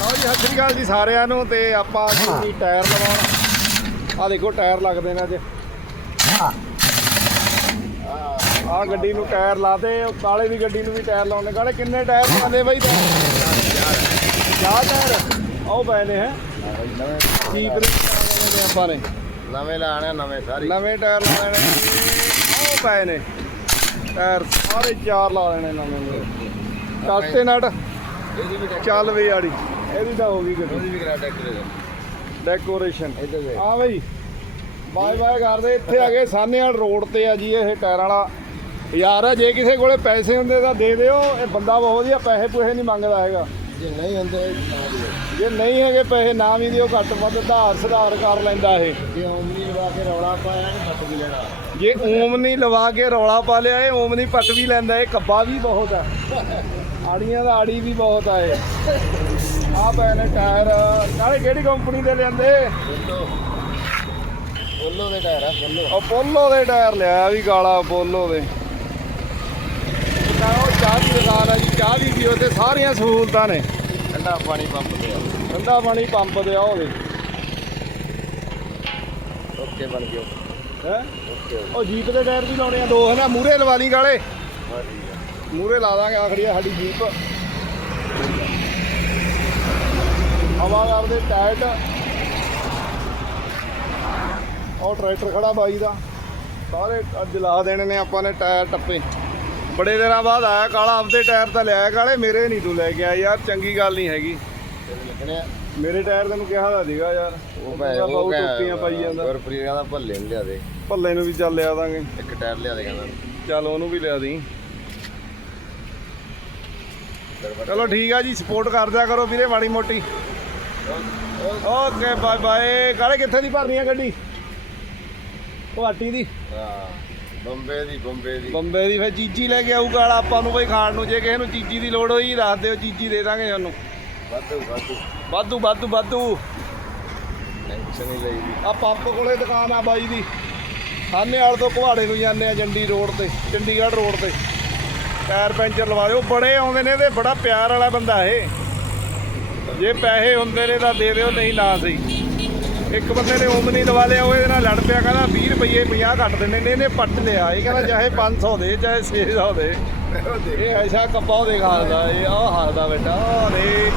ਲਓ ਜੀ ਸਤਿ ਸ਼੍ਰੀ ਅਕਾਲ ਜੀ ਸਾਰਿਆਂ ਨੂੰ ਤੇ ਆਪਾਂ ਜੀ ਟਾਇਰ ਲਵਾਉਣ। ਆ ਦੇਖੋ ਟਾਇਰ ਲੱਗਦੇ ਨੇ ਅੱਜ। ਆ ਗੱਡੀ ਨੂੰ ਟਾਇਰ ਲਾਤੇ ਉਹ ਕਾਲੇ ਦੀ ਗੱਡੀ ਨੂੰ ਵੀ ਟਾਇਰ ਲਾਉਣੇ ਕਾਲੇ ਕਿੰਨੇ ਟਾਇਰ ਲਾਉਂਦੇ ਬਾਈ ਤਾਂ? ਚਾਰ ਟਾਇਰ। ਆਓ ਪਏ ਨੇ ਹੈ। ਕੀਪ ਦੇ ਆਪਾਂ ਨੇ। ਨਵੇਂ ਲਾਣੇ ਨਵੇਂ ਸਾਰੇ। ਨਵੇਂ ਟਾਇਰ ਲੈਣੇ ਆਓ ਪਏ ਨੇ। ਟਾਇਰ ਸਾਰੇ ਚਾਰ ਲਾ ਲੈਣੇ ਨਵੇਂ ਨੇ ਕਾਸਤੇ ਨਟ। ਚੱਲ ਵੀ ਆੜੀ। ਇਹਦੀ ਤਾਂ ਹੋ ਗਈ ਗੱਡੀ। ਉਹਦੀ ਵੀ ਕਰਾ ਡੈਕੋਰੇਸ਼ਨ ਡੈਕੋਰੇਸ਼ਨ ਇੱਧਰ ਦੇ। ਆ ਬਈ। ਬਾਏ ਬਾਏ ਕਰਦੇ। ਇੱਥੇ ਆ ਗਏ ਸਾਨੇਵਾਲ ਰੋਡ ਤੇ ਆ ਜੀ ਇਹ ਟਾਇਰਾਂ ਵਾਲਾ। ਯਾਰ ਆ ਜੇ ਕਿਸੇ ਕੋਲੇ ਪੈਸੇ ਹੁੰਦੇ ਤਾਂ ਦੇ ਦਿਓ। ਇਹ ਬੰਦਾ ਬਹੁਤ ਵਧੀਆ ਪੈਸੇ ਪੂਸੇ ਨਹੀਂ ਮੰਗਦਾ ਹੈਗਾ। ਜੇ ਨਹੀਂ ਹੁੰਦੇ ਨਾ ਦਿਓ। ਜੇ ਨਹੀਂ ਹੈਗੇ ਪੈਸੇ ਨਾ ਵੀ ਦਿਓ ਘੱਟ ਵੱਧ ਆਧਾਰ ਸੁਧਾਰ ਕਰ ਲੈਂਦਾ ਇਹ। ਜੇ ਉਂਗਲੀ ਲਵਾ ਕੇ ਰੌਲਾ ਪਾਇਆ ਵੀ ਲੈਣਾ। ਜੇ ਲਵਾ ਕੇ ਰੌਲਾ ਪਾ ਲਿਆ ਇਹ ਓਮ ਨਹੀਂ ਪੱਟ ਵੀ ਲੈਂਦਾ। ਇਹ ਕੱਬਾ ਵੀ ਬਹੁਤ ਆ। ਆੜੀਆਂ ਦਾ ਆੜੀ ਵੀ ਬਹੁਤ ਆ ਇਹ। ਆ ਪਏ ਨੇ ਟਾਇਰ ਨਾਲੇ ਕਿਹੜੀ ਕੰਪਨੀ ਦੇ ਲਿਆਂਦੇ? ਬੋਲੋ ਬੋਲੋ ਦੇ ਟਾਇਰ ਆ ਬੋਲੋ। ਅਪੋਲੋ ਦੇ ਟਾਇਰ ਲਿਆ ਵੀ ਕਾਲਾ ਅਪੋਲੋ ਦੇ। ਤਾਂ ਉਹ ਚਾਹ ਦੀ ਦੁਕਾਨ ਆ ਜੀ ਚਾਹ ਵੀ ਪੀਓ ਤੇ ਸਾਰੀਆਂ ਸਹੂਲਤਾਂ ਨੇ। ਠੰਡਾ ਪਾਣੀ ਪੰਪ ਤੇ ਆ। ਠੰਡਾ ਪਾਣੀ ਪੰਪ ਦੇ ਆ ਉਹਦੇ ਓਕੇ ਬਣ ਗਿਓ ਹੈ? ਓਕੇ। ਉਹ ਜੀਪ ਦੇ ਟਾਇਰ ਵੀ ਲਾਉਣੇ ਆ ਦੋ ਹੈ ਨਾ ਮੂਰੇ ਲਵਾ ਲਈ ਕਾਲੇ ਬਸ ਠੀਕ ਆ। ਮੂਰੇ ਲਾ ਦਾਂਗੇ ਆਖੜੀ ਆ ਸਾਡੀ ਜੀਪ। ਹਵਾ ਕਰਦੇ ਟਾਇਟ ਉਹ ਟਰੈਕਟਰ ਖੜਾ ਬਾਈ ਦਾ। ਸਾਰੇ ਅੱਜ ਲਾ ਦੇਣੇ ਨੇ ਆਪਾਂ ਨੇ ਟਾਇਰ ਟੱਪੇ। ਬੜੇ ਦਿਨਾਂ ਬਾਅਦ ਆਇਆ ਕਾਲਾ ਆਪਦੇ ਟਾਇਰ ਤਾਂ ਲਿਆ ਕਾਲੇ ਮੇਰੇ ਨਹੀਂ ਤੂੰ ਲੈ ਕੇ ਆਇਆ ਯਾਰ ਚੰਗੀ ਗੱਲ ਨਹੀਂ ਹੈਗੀ। ਆ ਮੇਰੇ ਟਾਇਰ ਤੈਨੂੰ ਕਿਹਾ ਤਾਂ ਸੀਗਾ ਯਾਰ। ਉਹ ਭਾਈ ਉਹ ਟੋਪੀਆਂ ਪਾਈ ਜਾਂਦਾ। ਗੁਰਪ੍ਰੀਤ ਕਹਿੰਦਾ ਭੱਲੇ ਨੂੰ ਲਿਆ ਦੇ। ਭੱਲੇ ਨੂੰ ਵੀ ਚੱਲ ਲਿਆ ਦਾਂਗੇ। ਇੱਕ ਟਾਇਰ ਲਿਆ ਦੇ ਕਹਿੰਦਾ। ਚੱਲ ਉਹਨੂੰ ਵੀ ਲਿਆ ਦੀ। ਚਲੋ ਠੀਕ ਆ ਜੀ ਸਪੋਰਟ ਕਰ ਦਿਆ ਕਰੋ ਵੀਰੇ ਮਾੜੀ ਮੋਟੀ। Okay bye bye. ਕਾਲੇ ਕਿੱਥੇ ਦੀ ਭਰਨੀ ਆ ਗੱਡੀ? ਗੁਹਾਟੀ ਦੀ। ਹਾਂ ਬੰਬੇ ਦੀ ਬੰਬੇ ਦੀ। ਬੰਬੇ ਦੀ ਫਿਰ ਚੀਚੀ ਲੈ ਕੇ ਆਊ ਕਾਲਾ ਆਪਾਂ ਨੂੰ ਬਈ ਖਾਣ ਨੂੰ ਜੇ ਕਿਸੇ ਨੂੰ ਚੀਚੀ ਦੀ ਲੋੜ ਹੋਈ ਦੱਸ ਦਿਓ ਚੀਚੀ ਦੇ ਦਾਂਗੇ ਤੁਹਾਨੂੰ ਵਾਧੂ ਵਾਧੂ। ਵਾਧੂ ਵਾਧੂ ਵਾਧੂ। ਟੈਨਸ਼ਨ ਨਹੀਂ ਲਈ ਦੀ। ਆ ਪੰਪ ਕੋਲੇ ਦੁਕਾਨ ਆ ਬਾਈ ਦੀ। ਸਾਹਨੇਵਾਲ ਤੋਂ ਕੁਹਾੜੇ ਨੂੰ ਜਾਂਦੇ ਆ ਜੰਡੀ ਰੋਡ ਤੇ ਚੰਡੀਗੜ੍ਹ ਰੋਡ ਤੇ। ਟਾਇਰ ਪੈਂਚਰ ਲਵਾ ਦਿਓ। ਬੜੇ ਆਉਂਦੇ ਨੇ ਤੇ ਬੜਾ ਪਿਆਰ ਵਾਲਾ ਬੰਦਾ ਇਹ। ਜੇ ਪੈਸੇ ਹੁੰਦੇ ਨੇ ਤਾਂ ਦੇ ਦਿਓ, ਨਹੀਂ ਨਾ ਸਹੀ। ਇੱਕ ਬੰਦੇ ਨੇ ਓਮ ਨਹੀਂ ਲਵਾ ਲਿਆ, ਉਹ ਇਹਦੇ ਨਾਲ ਲੜ ਪਿਆ, ਕਹਿੰਦਾ 20 ਰੁਪਏ 50 ਘੱਟ ਦਿੰਦੇ ਨੇ, ਇਹਨੇ ਪੱਟ ਲਿਆ। ਇਹ ਕਹਿੰਦਾ ਚਾਹੇ 500 ਦੇ, ਚਾਹੇ 600 ਦੇ। ਇਹ ਐਸਾ ਕੱਪਾ ਉਹਦੇ ਖਾਲਦਾ ਇਹ ਆਹ ਹਾਲਦਾ ਬੇਟਾ ਰੇ